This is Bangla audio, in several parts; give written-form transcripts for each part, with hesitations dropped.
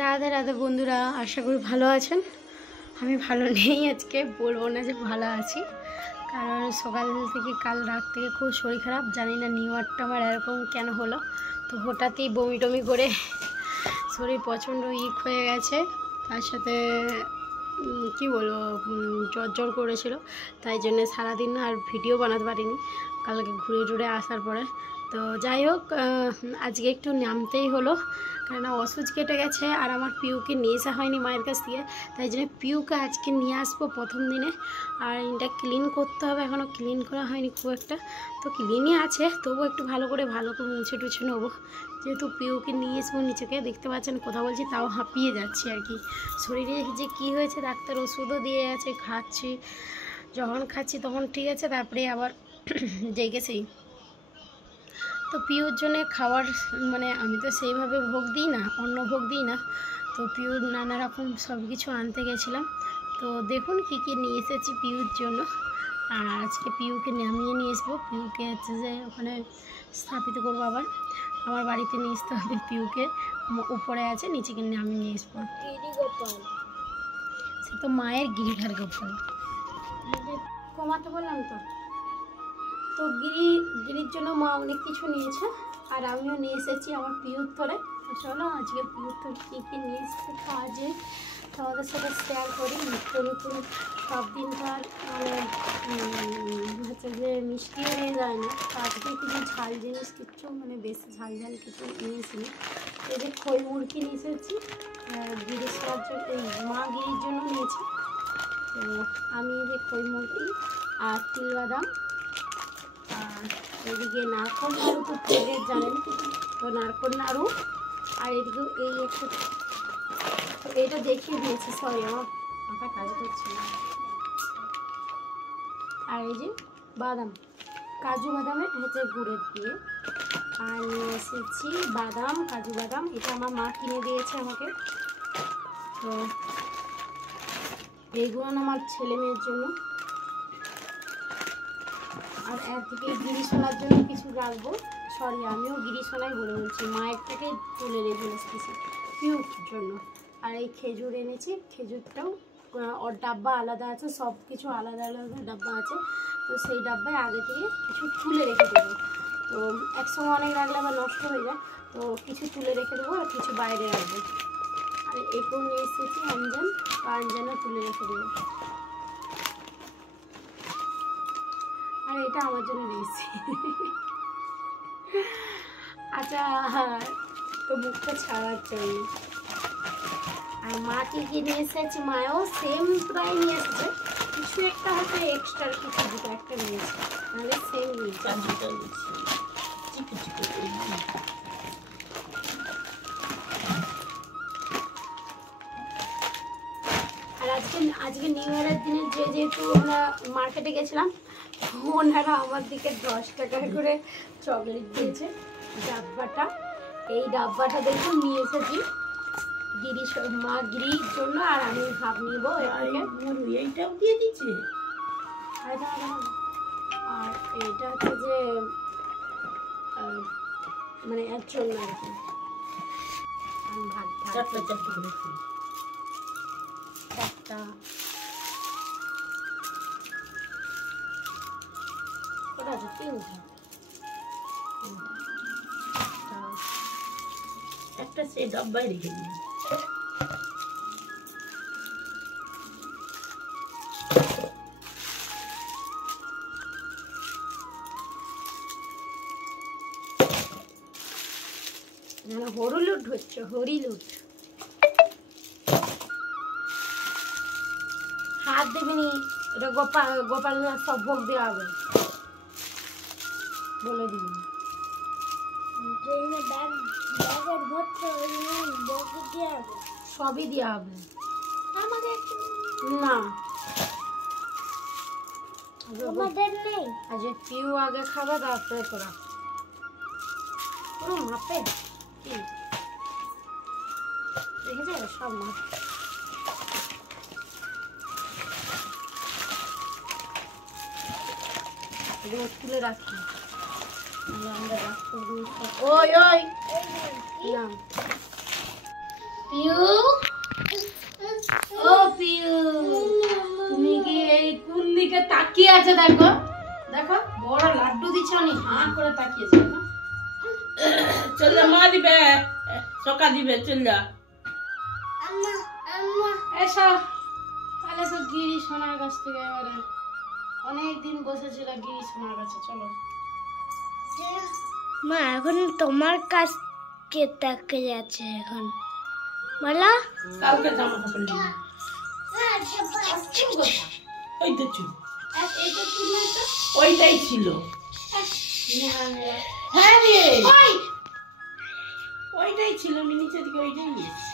রাধে রাধে বন্ধুরা, আশা করি ভালো আছেন। আমি ভালো নেই, আজকে বলবো না যে ভালো আছি, কারণ সকাল থেকে কাল রাত থেকে খুব শরীর খারাপ। জানি না নিউ ইয়ারটা আমার এরকম কেন হলো। তো হঠাৎই বমি টমি করে শরীর প্রচণ্ড উইক হয়ে গেছে। তার সাথে কি বলবো, জ্বর করেছিল, তাই জন্য সারাদিন আর ভিডিও বানাতে পারিনি কালকে ঘুরে টুরে আসার পরে। তো যাই হোক, আজকে একটু নামতেই হলো, কেননা ওষুধ কেটে গেছে আর আমার পিউকে নিয়ে আসা হয়নি মায়ের কাছ থেকে, তাই জন্য পিউকে আজকে নিয়ে আসবো প্রথম দিনে। আর এটা ক্লিন করতে হবে, এখনও ক্লিন করা হয়নি খুব একটা, তো ক্লিনই আছে, তবু একটু ভালো করে মুছে টুছে নেবো, যেহেতু পিউকে নিয়ে আসবো নিচেকে। দেখতে পাচ্ছেন কথা বলছি তাও হাঁপিয়ে যাচ্ছি আর কি। শরীরে যে কী হয়েছে ডাক্তার ওষুধও দিয়ে আছে, খাচ্ছি, যখন খাচ্ছি তখন ঠিক আছে, তারপরে আবার জেগেছেই। তো পিউর জন্যে খাওয়ার মানে আমি তো সেইভাবে ভোগ দিই না, অন্য ভোগ দিই না, তো পিউর নানা রকম সব কিছু আনতে গেছিলাম। তো দেখুন কী কী নিয়ে এসেছি পিউর জন্য। আর আজকে পিউকে নামিয়ে নিয়ে আসবো, পিউকে হচ্ছে যে ওখানে স্থাপিত করবো, আবার আমার বাড়িতে নিয়ে আসতে হবে পিউকে। উপরে আছে, নিচেকে নামিয়ে নিয়ে আসবো। গিরিগোপাল, সে তো মায়ের গিরিধার গোপাল, কমাতে বললাম তো। তো গিরির জন্য মা অনেক কিছু নিয়েছে, আর আমিও নিয়ে এসেছি আমার পিউর ধরে। চলো আজকে পিউর ধরে কী কী নিয়ে এসেছি কাজে তোমাদের সাথে শেয়ার করি। নতুন নতুন সব দিন তো আর হচ্ছে যে মিষ্টিও নিয়ে যায় না, তো আজকে কিছু ঝাল জিনিস কিচ্ছু মানে বেশি ঝাল কিছু নিয়েছি। এই যে খই মুরগি নিয়ে এসেছি গিরির সাহায্য, মা গিরির জন্য নিয়েছি। তো আমি এই যে খই মুরগি আর তিল বাদাম, আর এদিকে নারকোল নাড়ু, তো তেলের জানেন তো নারকোল নাড়ু, আর এদিকে এই একটা, তো এইটা দেখিয়ে দিয়েছি, সরি আমার মাথা কাজ করছে না। আর এই যে বাদাম, কাজু বাদামের হচ্ছে গুড়ের দিয়ে, আর নিয়ে এসেছি বাদাম, কাজু বাদাম, এটা আমার মা কিনে দিয়েছে আমাকে। তো এইগুলো আমার ছেলে মেয়ের জন্য। আর একদিকে গিরিশোনার জন্য কিছু রাখবো, সরি আমিও গিরিশোনাই বলে বলছি, মায়েরটাকে তুলে রেখে এসেছি পিউর জন্য। আর এই খেজুর এনেছি, খেজুরটাও ওর ডাব্বা আলাদা আছে, সব কিছু আলাদা আলাদা ডাব্বা আছে, তো সেই ডাব্বায় আগে থেকে কিছু তুলে রেখে দেবো। তো একসঙ্গে অনেক রাখলে আবার নষ্ট হয়ে যায়, তো কিছু তুলে রেখে দেবো আর কিছু বাইরে রাখবো। আর একেও নিয়ে এসেছি আঞ্জান, আঞ্জানও তুলে রেখে দেবো। আর এটা আমার জন্য দিয়েছি। আচ্ছা, তো মুখটা ছাড়ার জন্য। আর মা কি নিয়ে এসেছে, মাও সেম প্রায় নিয়ে এসেছে, কিছু একটা হয়তো এক্সট্রা কিছু দুটো একটা নিয়েছে, নাহলে সেম নিয়েছে। আর আজকে নিউ ইয়ারের দিনে যেহেতু আমরা মার্কেটে গেছিলাম, ওনারা আমার দিকে 10 টাকা করে চকলেট দিয়েছে। ডাব্বাটা, এই ডাব্বাটা দেখুন নিয়ে এসেছি মা গিরির জন্য, আর আমি ভাব নিব এইটাও দিয়ে দিচ্ছে। আর এইটা হচ্ছে যে মানে এর জন্য আর কি, আমি ভাগ চারটা ওটা আছে তিনটা, একটা সে ডাব্বায় রেখে দিই। হরিলুট হচ্ছে, হরিলুট। হাত দেবেনি, এটা গোপাল সব ভোগ দেওয়া হবে বলে দিবি। সবই দেওয়া হবে না, আজ পিউ আগে খাবে, তারপরে তোরা পুরো মাপে কি দেখেছে সব মাপ। তুলে রাখি আমরা রাখবো। ওই ওই না পিউ, ও পিউ, তুমি কি এই কোন দিকে তাকিয়ে আছে? দেখো দেখো, বড় লাড্ডু দিচ্ছে, আমি হাঁ করে তাকিয়েছি। চল যা, মা দিবে, সকা দিবে, চল যা। এসো তাহলে তো গিরি সোনার কাছ থেকে এবারে অনেকদিন বসেছিল গিরি সোনার কাছে। চলো মা, এখন তোমার কাছ কে তাকে যাচ্ছে এখন বলো? কালকে জামা কাপড় নিয়ে ওই তো চুল, এইটা ছিল, এটা ওইটাই ছিল। হ্যাঁ রে, ওইটাই ছিল, আমি নিচে দিকে ওইটাই নিয়েছি।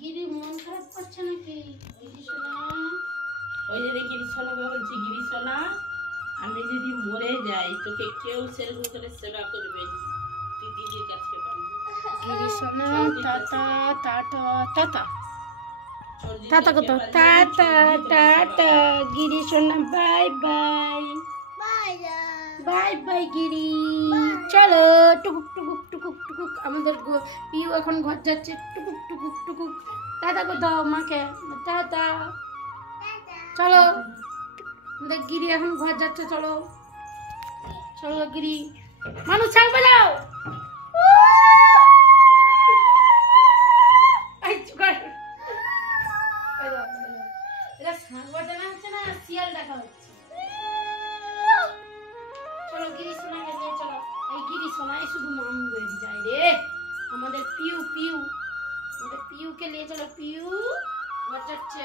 গিরি মন খারাপ করছে নাকি? গিরি সোনা, ওই যে গিরি সোনাকে বলছি, গিরি সোনা, আমি যদি মরে যাই তোকে কেউ সেরকম করে সেবা করবে না, তুই দিদির কাছে পাবি। গিরি সোনা, টাটা টাটা টাটা সর্দি টাটা কত, থেকে টাটা পারলে টাটা গিরি সোনা, বাই বাই বাই বাই গিরি। চলো টুকুক টুকুক টুকুক টুকুক, আমাদের পিউ এখন ঘর যাচ্ছে, টুকুক টুকুক টুকুক। টাটা কো দাও মাকে, টাটা। চলো আমাদের গিরি এখন ঘর যাচ্ছে, চলো চলো গিরি। মানুষ থাকবে যাও। এটা শাঁখ বাজানো হচ্ছে না, শিয়াল দেখা হচ্ছে। চলো গিরি সোনাকে নিয়ে চলো। এই গিরি সোনাই শুধু মাম বেরিয়ে যায় রে। আমাদের পিউ পিউ, আমাদের পিউকে নিয়ে চলো। পিউ ঘর যাচ্ছে।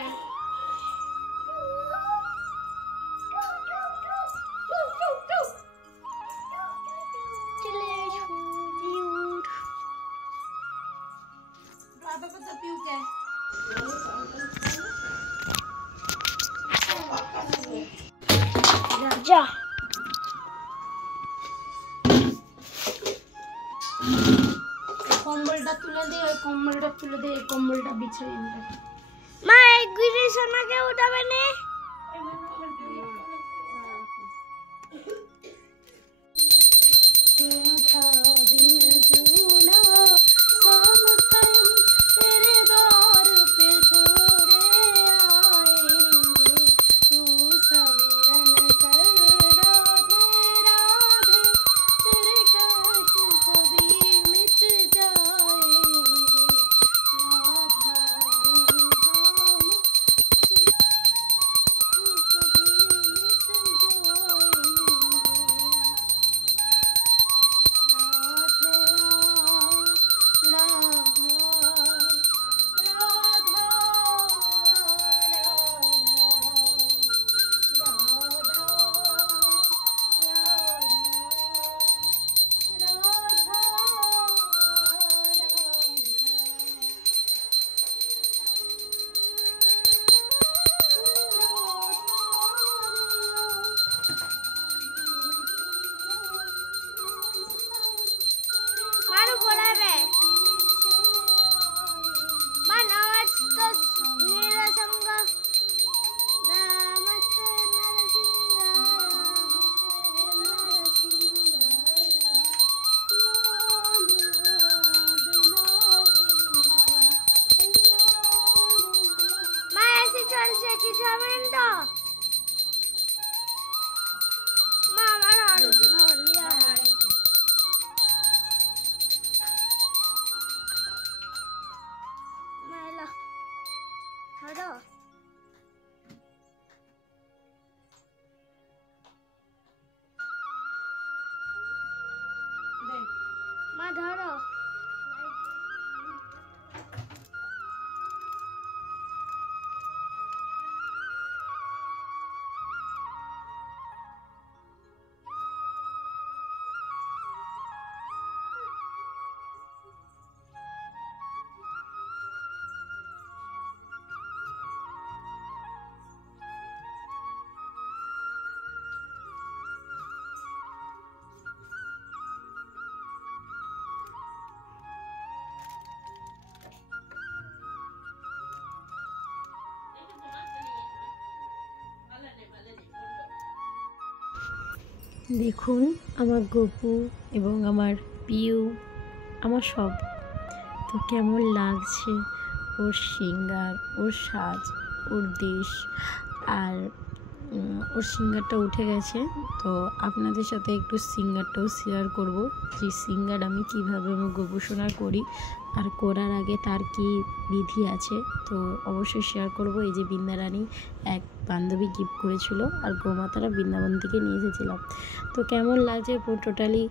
দাদা কথা পিউকে যা কম্বলটা তুলে দিয়ে, ওই কম্বলটা তুলে দিয়ে, এই কম্বলটা বিছাই আমরা। মা, এই গিরি সোনাকে উঠাবে না? চলছে কিছু হবে না তো? মা, আমার আর লিয়া হয় মেলা ধরো। মা ধরো। দেখুন আমার গপু এবং আমার পিউ, আমার সব। তো কেমন লাগছে ওর সিঙ্গার, ওর সাজ, ওর দেশ। আর ওর সিঙ্গারটা উঠে গেছে, তো আপনাদের সাথে একটু সিঙ্গারটাও শেয়ার করব, যে সিঙ্গার আমি কীভাবে আমার গবেষণা করি আর করার আগে তার কি বিধি আছে, তো অবশ্যই শেয়ার করব। এই যে বৃন্দারানী এক বান্ধবী গিফট করেছিল, আর গোমাতারা বৃন্দাবন থেকে নিয়ে এসেছিলাম। তো কেমন লাগছে টোটালি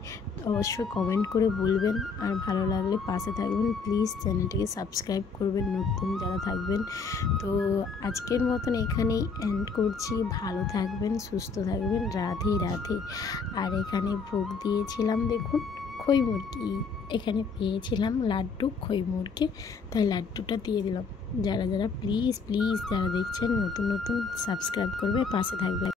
অবশ্যই কমেন্ট করে বলবেন, আর ভালো লাগলে পাশে থাকবেন। প্লিজ চ্যানেলটিকে সাবস্ক্রাইব করবেন নতুন যারা থাকবেন। তো আজকের মতন এখানেই এন্ড করছি। ভালো থাকবেন, সুস্থ থাকবেন, রাধে রাধে। আর এখানে ভোগ দিয়েছিলাম দেখুন খই মুরগি, এখানে পেয়েছিলাম লাড্ডু খই মুরগি, তাই লাড্ডুটা দিয়ে দিলাম। যারা যারা প্লিজ যারা দেখছেন নতুন নতুন সাবস্ক্রাইব করবে, পাশে থাকবে।